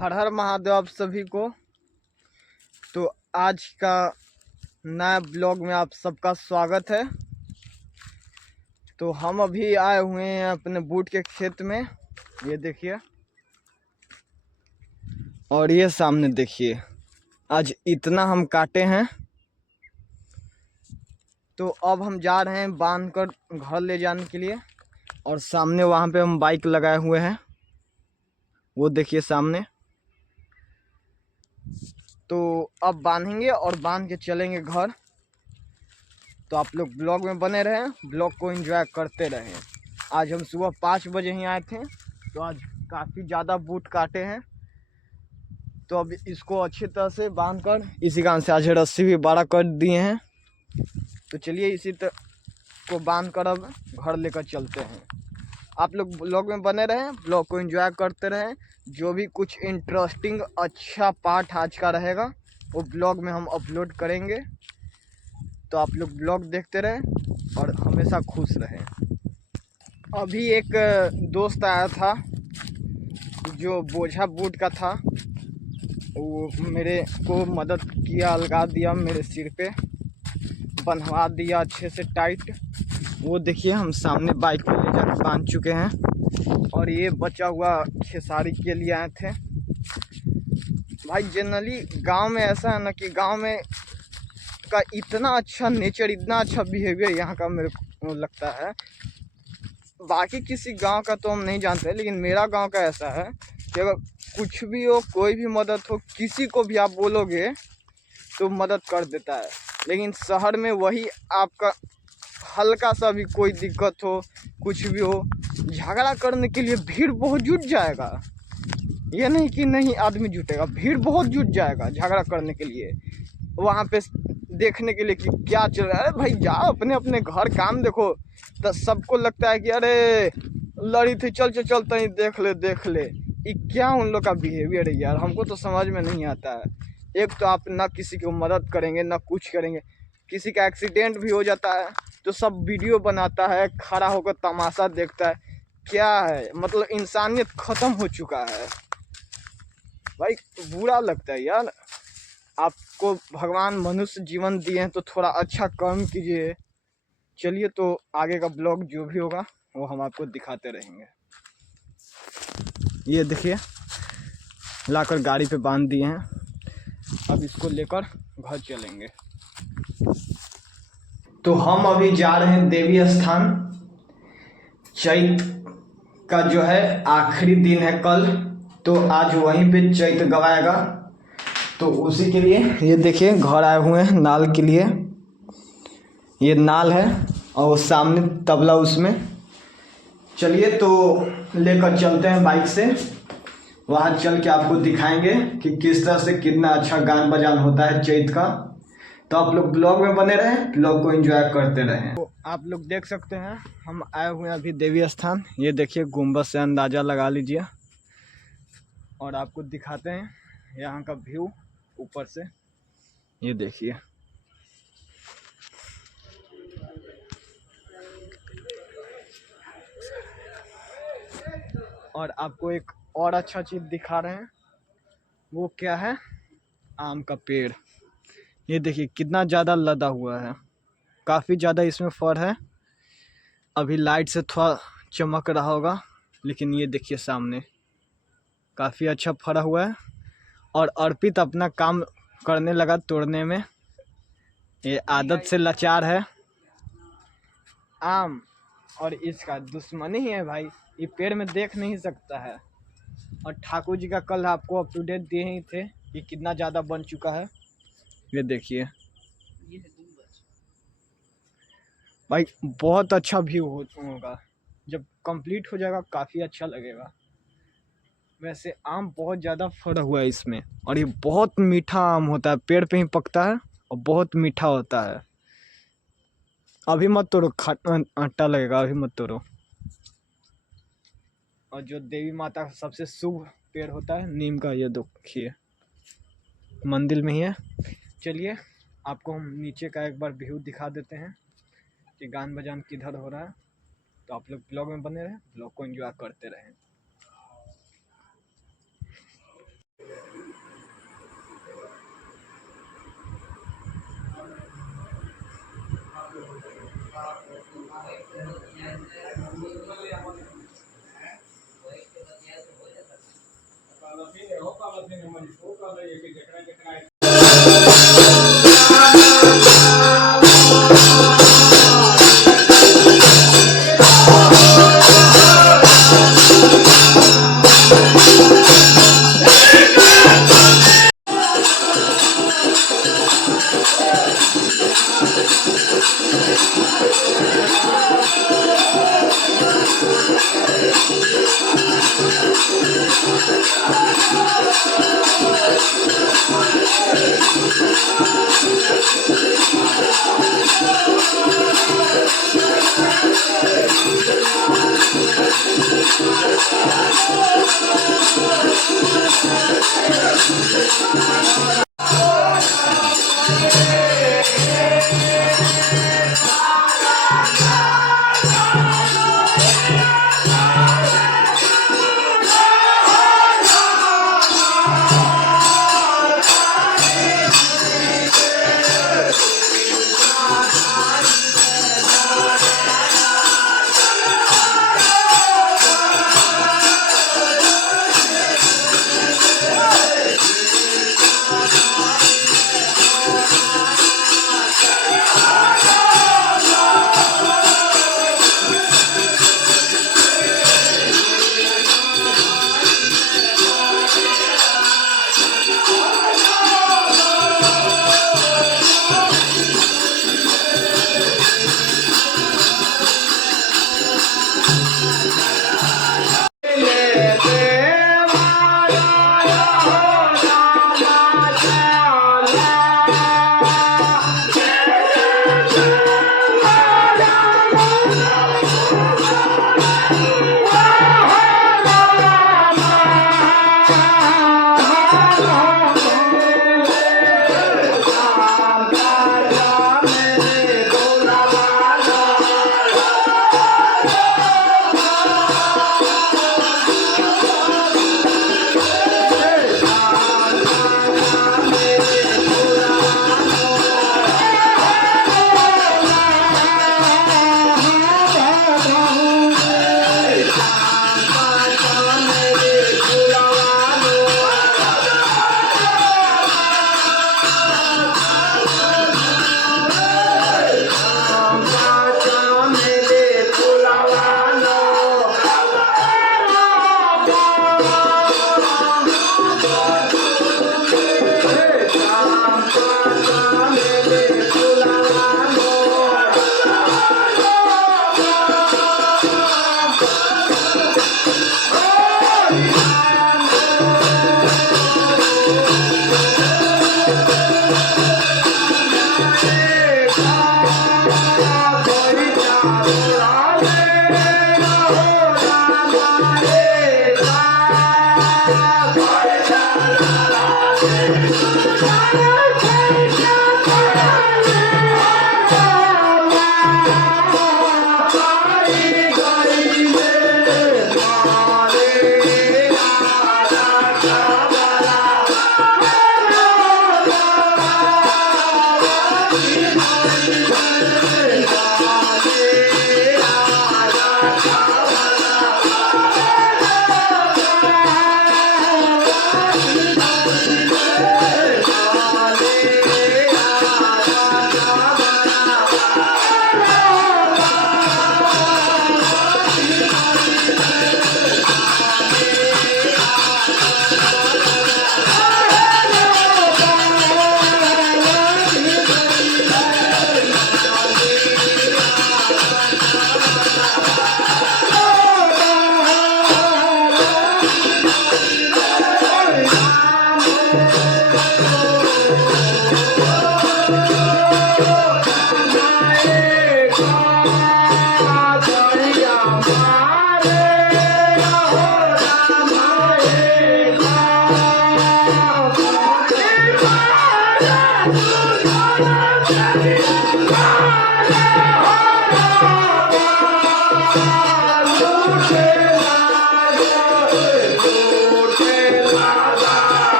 हर हर महादेव आप सभी को। तो आज का नया ब्लॉग में आप सबका स्वागत है। तो हम अभी आए हुए हैं अपने बूट के खेत में, ये देखिए, और ये सामने देखिए, आज इतना हम काटे हैं। तो अब हम जा रहे हैं बांध कर घर ले जाने के लिए। और सामने वहाँ पे हम बाइक लगाए हुए हैं, वो देखिए सामने। तो अब बांधेंगे और बांध के चलेंगे घर। तो आप लोग ब्लॉग में बने रहें, ब्लॉग को एंजॉय करते रहें। आज हम सुबह 5 बजे ही आए थे, तो आज काफ़ी ज़्यादा बूट काटे हैं। तो अब इसको अच्छी तरह से बांध कर, इसी कारण से आज रस्सी भी बड़ा कर दिए हैं। तो चलिए इसी तरह को बांध कर अब घर लेकर चलते हैं। आप लोग ब्लॉग में बने रहें, ब्लॉग को एंजॉय करते रहें। जो भी कुछ इंटरेस्टिंग अच्छा पार्ट आज का रहेगा वो ब्लॉग में हम अपलोड करेंगे। तो आप लोग ब्लॉग देखते रहें और हमेशा खुश रहें। अभी एक दोस्त आया था जो बोझा बूट का था, वो मेरे को मदद किया, अलगा दिया, मेरे सिर पे बंधवा दिया अच्छे से टाइट। वो देखिए हम सामने बाइक में ले जाकर बांध चुके हैं। और ये बचा हुआ खेसारी के लिए आए थे भाई। जनरली गांव में ऐसा है ना कि गांव में का इतना अच्छा नेचर, इतना अच्छा बिहेवियर यहाँ का मेरे को लगता है। बाकी किसी गांव का तो हम नहीं जानते, लेकिन मेरा गांव का ऐसा है कि अगर कुछ भी हो, कोई भी मदद हो, किसी को भी आप बोलोगे तो मदद कर देता है। लेकिन शहर में वही आपका हल्का सा भी कोई दिक्कत हो, कुछ भी हो, झगड़ा करने के लिए भीड़ बहुत जुट जाएगा। ये नहीं कि नहीं आदमी जुटेगा, भीड़ बहुत जुट जाएगा झगड़ा करने के लिए, वहाँ पे देखने के लिए कि क्या चल रहा है। भाई जाओ अपने अपने घर काम देखो। तो सबको लगता है कि अरे लड़ी थी, चल चल चल तनी देख ले। ये क्या उन लोग का बिहेवियर है यार, हमको तो समझ में नहीं आता है। एक तो आप ना किसी को मदद करेंगे ना कुछ करेंगे। किसी का एक्सीडेंट भी हो जाता है तो सब वीडियो बनाता है, खड़ा होकर तमाशा देखता है। क्या है मतलब, इंसानियत खत्म हो चुका है भाई। बुरा लगता है यार। आपको भगवान मनुष्य जीवन दिए हैं तो थोड़ा अच्छा कर्म कीजिए। चलिए तो आगे का ब्लॉग जो भी होगा वो हम आपको दिखाते रहेंगे। ये देखिए लाकर गाड़ी पे बांध दिए हैं, अब इसको लेकर घर चलेंगे। तो हम अभी जा रहे हैं देवी स्थान। चैत का जो है आखिरी दिन है कल, तो आज वहीं पे चैत गवाएगा। तो उसी के लिए ये देखिए घर आए हुए हैं नाल के लिए। ये नाल है और वो सामने तबला उसमें। चलिए तो लेकर चलते हैं बाइक से, वहाँ चल के आपको दिखाएंगे कि किस तरह से कितना अच्छा गान बजान होता है चैत का। तो आप लोग ब्लॉग में बने रहें, ब्लॉग को एंजॉय करते रहें। तो आप लोग देख सकते हैं हम आए हुए हैं अभी देवी स्थान। ये देखिए गुम्बद से अंदाज़ा लगा लीजिए। और आपको दिखाते हैं यहाँ का व्यू ऊपर से, ये देखिए। और आपको एक और अच्छा चीज़ दिखा रहे हैं, वो क्या है, आम का पेड़। ये देखिए कितना ज़्यादा लदा हुआ है, काफ़ी ज़्यादा इसमें फर है। अभी लाइट से थोड़ा चमक रहा होगा, लेकिन ये देखिए सामने काफ़ी अच्छा फरा हुआ है। और अर्पित अपना काम करने लगा तोड़ने में, ये आदत से लाचार है। आम और इसका दुश्मनी ही है भाई, ये पेड़ में देख नहीं सकता है। और ठाकुर जी का कल आपको अप टू डेट दिए ही थे कि कितना ज़्यादा बन चुका है। ये देखिए भाई, बहुत अच्छा व्यू होगा जब कंप्लीट हो जाएगा, काफ़ी अच्छा लगेगा। वैसे आम बहुत ज़्यादा फरा हुआ है इसमें, और ये बहुत मीठा आम होता है, पेड़ पे ही पकता है और बहुत मीठा होता है। अभी मत तोड़ो, आटा लगेगा, अभी मत तोड़ो। और जो देवी माता का सबसे शुभ पेड़ होता है नीम का, ये देखिए मंदिर में ही है। चलिए आपको हम नीचे का एक बार व्यू दिखा देते हैं कि गान बजान किधर हो रहा है। तो आप लोग ब्लॉग में बने रहें, ब्लॉग को एंजॉय करते रहें।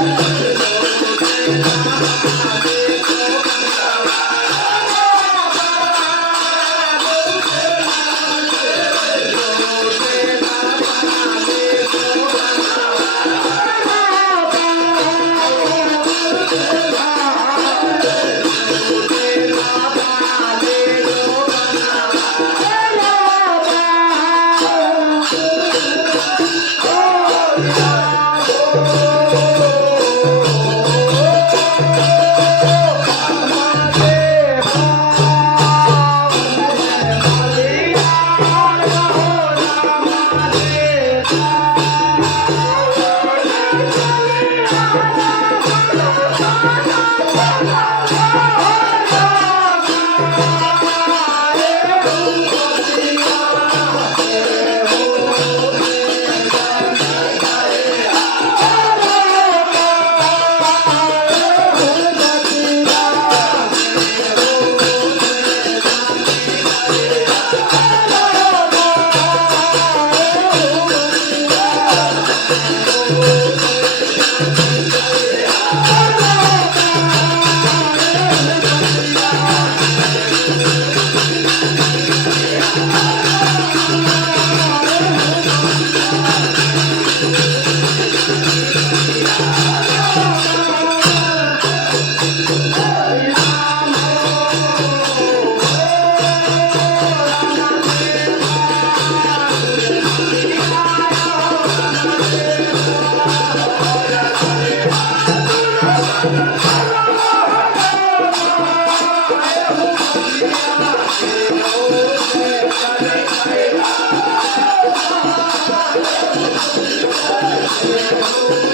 Thank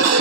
you.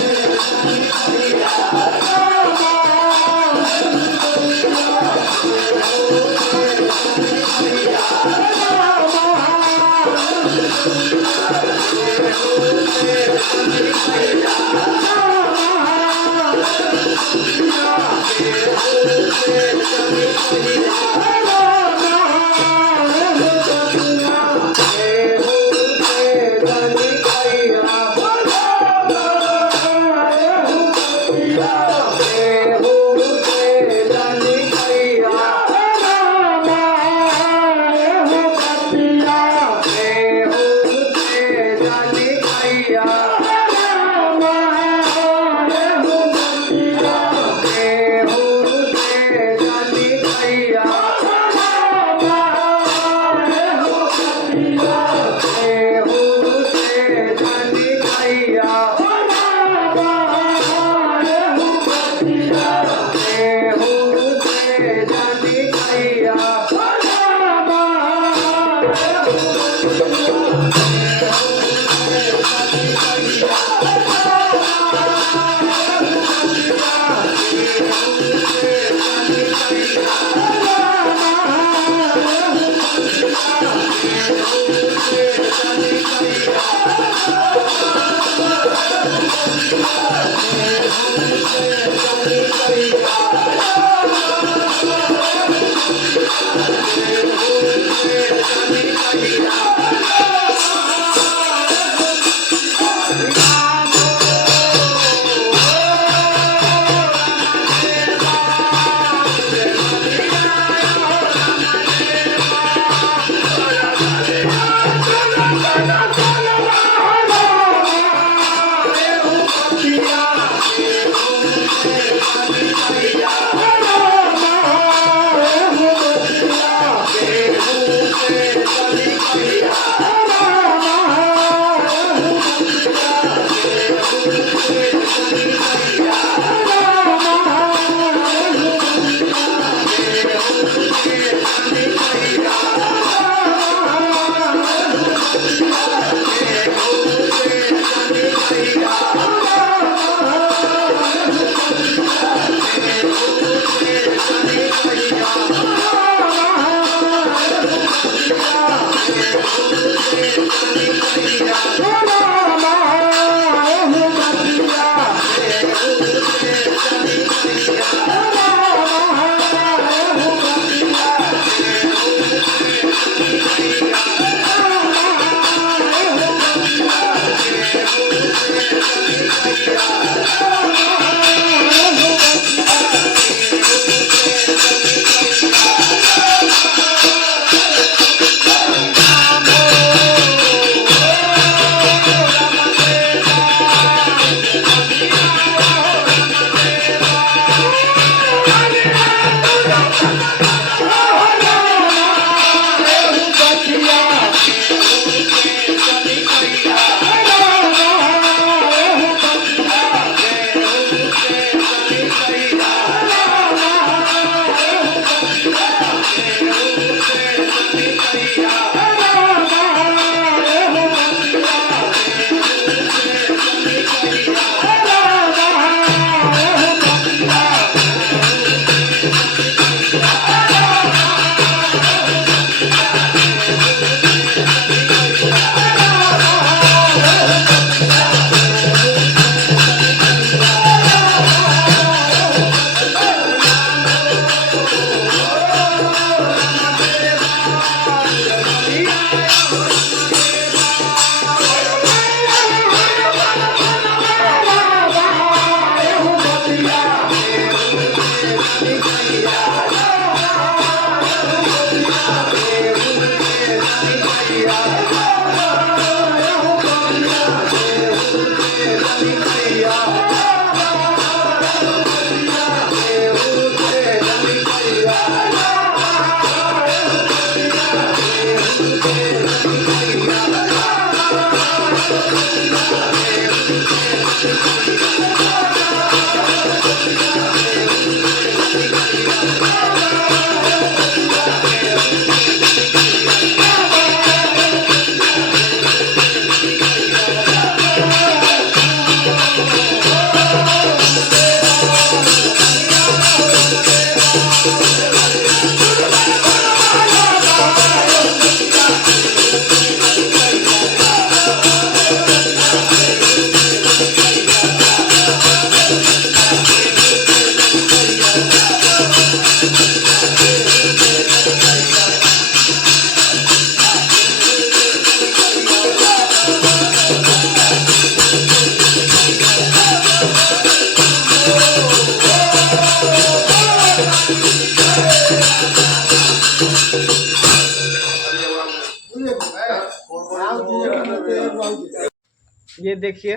ये देखिए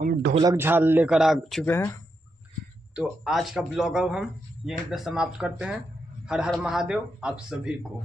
हम ढोलक झाल लेकर आ चुके हैं। तो आज का ब्लॉग अब हम यहीं पे समाप्त करते हैं। हर हर महादेव आप सभी को।